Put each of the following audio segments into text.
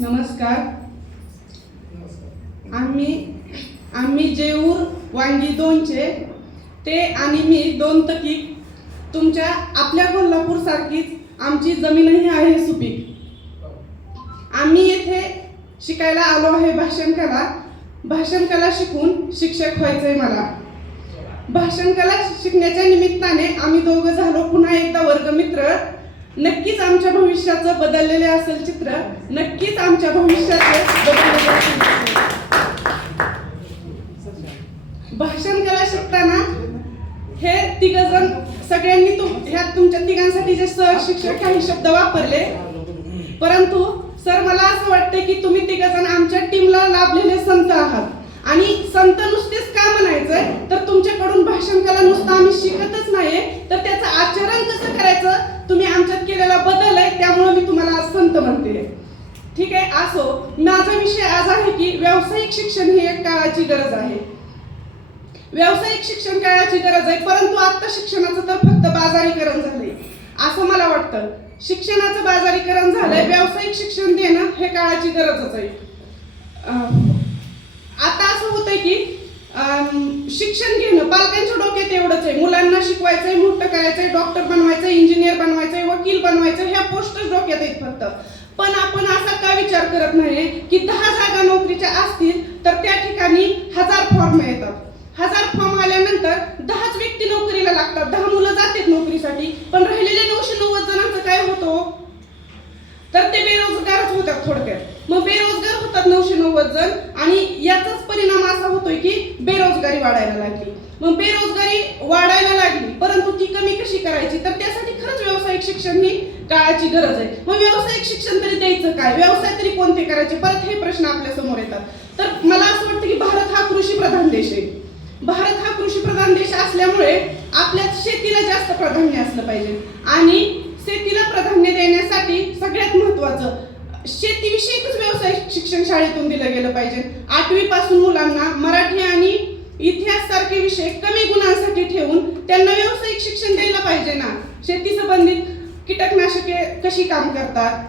नमस्कार. आम्ही जेऊर वांगी 2चे ते आणि मी 2 तकीक. तुमच्या आपल्या कोल्हापूर सारखीच आमची जमीनही आहे सुपीक. आम्ही येथे शिकायला आलो आहे भाषण कला शिकून शिक्षक व्हायचंय मला. भाषण कला शिकण्याच्या निमित्ताने आम्ही दोघं झालो पुन्हा एकदा वर्गमित्र. नक्कीच आमच्या भविष्याचं बदललेले असेल चित्र. नक्कीच आमच्या भविष्याचे बदललेले असेल चित्र. भाषण कला शिकताना हे तिघजण सगळ्यांनी तुमच्या तिघांसाठी जे शिक्षक काही शब्द वापरले, परंतु सर मला असं वाटतं की तुम्ही तिघजण आमच्या टीमला लाभलेले संत आहात. आणि संत नुसतेच का म्हणायचंय तर तुमच्याकडून भाषण कला नुसतं आम्ही शिकतच नाहीये तर त्याचं आचरण कसं करायचं तुम्ही आमच्यात केलेला बदल आहे, त्यामुळे मी तुम्हाला आज संत म्हणते. ठीक आहे. असो, माझा विषय आज आहे की व्यावसायिक शिक्षण ही एक काळाची गरज आहे. व्यावसायिक शिक्षण काळाची गरज आहे, परंतु आता शिक्षणाचं तर फक्त बाजारीकरण झालंय असं मला वाटतं. शिक्षणाचं बाजारीकरण झालंय, व्यावसायिक शिक्षण देणं हे काळाची गरजच आहे. आता असं होतंय की शिक्षण घेणं पालकांच्या डोक्यात एवढंच आहे, मुलांना शिकवायचंय, मोठं करायचंय, डॉक्टर बनवायचंय, इंजिनियर बनवायचंय, वकील बनवायचंय, ह्या पोस्टच डोक्यात आहेत फक्त. पण आपण असा का विचार करत नाही की 10 जागा नोकरीच्या असतील तर त्या ठिकाणी 1000 फॉर्म येतात. 1000 फॉर्म आल्यानंतर 10च व्यक्ती नोकरीला लागतात, 10 मुलं जातात नोकरीसाठी, पण राहिलेले 990 जणांचं काय होतं तर ते बेरोजगारच होतात थोडक्यात. मग बेरोजगार होतात 990 जण आणि याचाच परिणाम असा होतोय की बेरोजगारी वाढायला लागली. मग बेरोजगारी वाढायला लागली, परंतु ती कमी कशी करायची तर त्यासाठी खरंच व्यावसायिक शिक्षण ही काळाची गरज आहे. मग व्यावसायिक शिक्षण तरी द्यायचं काय, व्यवसाय तरी कोणते करायचे, परत हे प्रश्न आपल्या समोर येतात. तर मला असं वाटतं की भारत हा कृषी प्रधान देश आहे. भारत हा कृषी प्रधान देश असल्यामुळे आपल्या शेतीला जास्त प्राधान्य असलं पाहिजे आणि शेतीला प्राधान्य देण्यासाठी सगळ्यात महत्त्वाचं शेतीविषयीच व्यावसायिक शिक्षण शाळेतून दिलं गेलं पाहिजे. 8वी पासून मुलांना मराठी आणि इतिहास सारखे विषय कमी गुणांसाठी ठेवून त्यांना व्यावसायिक शिक्षण द्यायला पाहिजे ना. शेती संबंधित कीटकनाशके कशी काम करतात,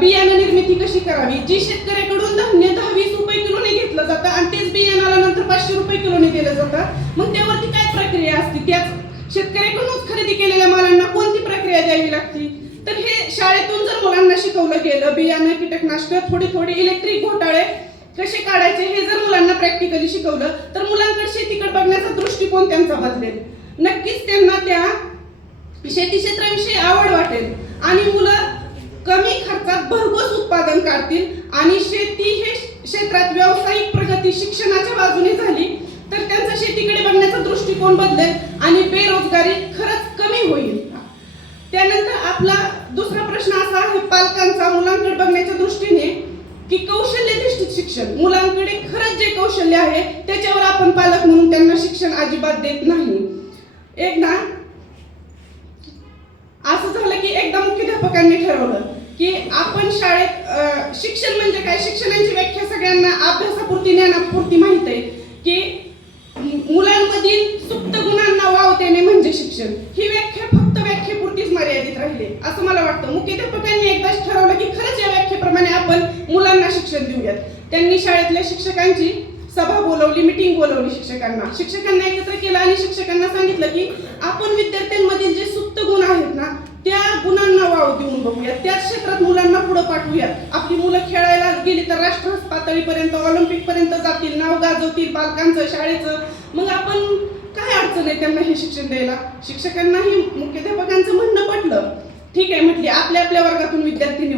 बियाणं निर्मिती कशी करावी, जी शेतकऱ्याकडून धान्य 10-20 रुपये किलोने घेतलं जातं आणि तेच बियाणाला नंतर 500 रुपये किलोने दिलं जातं, मग त्यावरती काय प्रक्रिया असते, त्याच शेतकऱ्याकडूनच खरेदी केलेल्या मालांना कोणती प्रक्रिया द्यावी लागते. तर हे शाळेतून जर मुलांना शिकवलं गेलं, बियाणं, कीटकनाशक, थोडी इलेक्ट्रिक घोटाळे कसे काढायचे हे जर मुलांना प्रॅक्टिकली शिकवलं तर मुलांकडे शेतीकडे बघण्याचा दृष्टिकोन त्यांचा बदलेल. नक्कीच त्यांना त्या शेती क्षेत्राविषयी आवड वाटेल आणि मुलं कमी खर्चात भरघोस उत्पादन काढतील आणि शेती हे क्षेत्रात व्यावसायिक प्रगती शिक्षणाच्या बाजूने झाली तर त्यांचा शेतीकडे बघण्याचा दृष्टिकोन बदलेल आणि बेरोजगारी खरंच कमी होईल. त्यानंतर आपला दुसरा प्रश्न असा आहे पालकांचा मुलांकडे बघण्याच्या दृष्टीने की कौशल्याधिष्ठित शिक्षण. मुलांकडे खरंच जे कौशल्य आहे त्याच्यावर आपण पालक म्हणून त्यांना शिक्षण अजिबात देत नाही. एकदा असं झालं की एकदा मुख्याध्यापकांनी ठरवलं की आपण शाळेत शिक्षण म्हणजे काय, शिक्षणाची व्याख्या सगळ्यांना अभ्यासापुरती ज्ञानापुरती माहित आहे की मुलांमधील सुप्त गुणांना वाव देणे म्हणजे शिक्षण. ही व्याख्या फक्त व्याख्येपुरतीच मर्यादित राहिली असं मला वाटतं. मुख्याध्यापकांनी एकदाच ठरवलं की खरंच या व्याख्येप्रमाणे आपण मुलांना शिक्षण देऊयात. त्यांनी शाळेतल्या शिक्षकांची सभा बोलवली, मीटिंग बोलवली, शिक्षकांना एकत्र केलं आणि शिक्षकांना सांगितलं की आपण विद्यार्थ्यांमधील जे सुप्त गुण आहेत ना त्या गुणांना वाव देऊन बघूयात, त्याच क्षेत्रात मुलांना पुढे पाठवूयात. आपली मुलं खेळायला गेली तर राष्ट्र पातळीपर्यंत, ऑलिम्पिक पर्यंत जातील, नाव गाजवतील पालकांचं, शाळेचं. मग आपण काय अडचण आहे त्यांना हे शिक्षण द्यायला. शिक्षकांनाही मुख्याध्यापकांचं म्हणणं पटलं. ठीक आहे म्हटली, आपल्या वर्गातून विद्यार्थी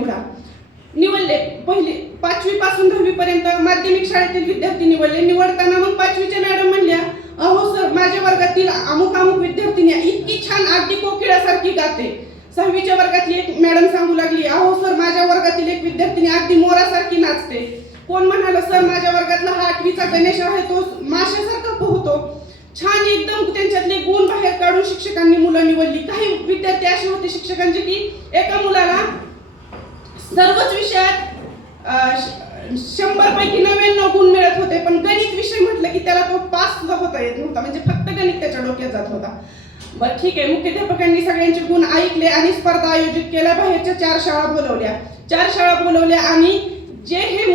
निवडले. पहिली 5वी पासून 10वी पर्यंत माध्यमिक शाळेतील विद्यार्थी निवडताना मग 5वीच्या मॅडम म्हणल्या, अहो सर माझ्या वर्गातील अमुक विद्यार्थिनी इतकी छान अगदी कोकिळासारखी गाते. 6वीच्या वर्गातली एक मॅडम सांगू लागली, अहो सर माझ्या वर्गातील एक विद्यार्थिनी अगदी मोरासारखी नाचते. कोण म्हणाला, सर माझ्या वर्गातला हा 8वीचा गणेश आहे तो माशासारखा पोहतो. छान एकदम त्यांच्यातले गुण बाहेर काढून शिक्षकांनी मुलं निवडली. काही विद्यार्थी असे होते शिक्षकांचे की एका मुलाला सर्वच विषयात 100 पैकी 99 गुण मिळत होते, पण गणित विषय म्हटलं की त्याला तो पास होता येत नव्हता, म्हणजे फक्त गणित त्याच्या डोक्यात जात होता. बरं ठीक आहे, मुख्याध्यापकांनी सगळ्यांचे गुण ऐकले आणि स्पर्धा आयोजित केल्या. बाहेरच्या 4 शाळा बोलवल्या आणि जे हे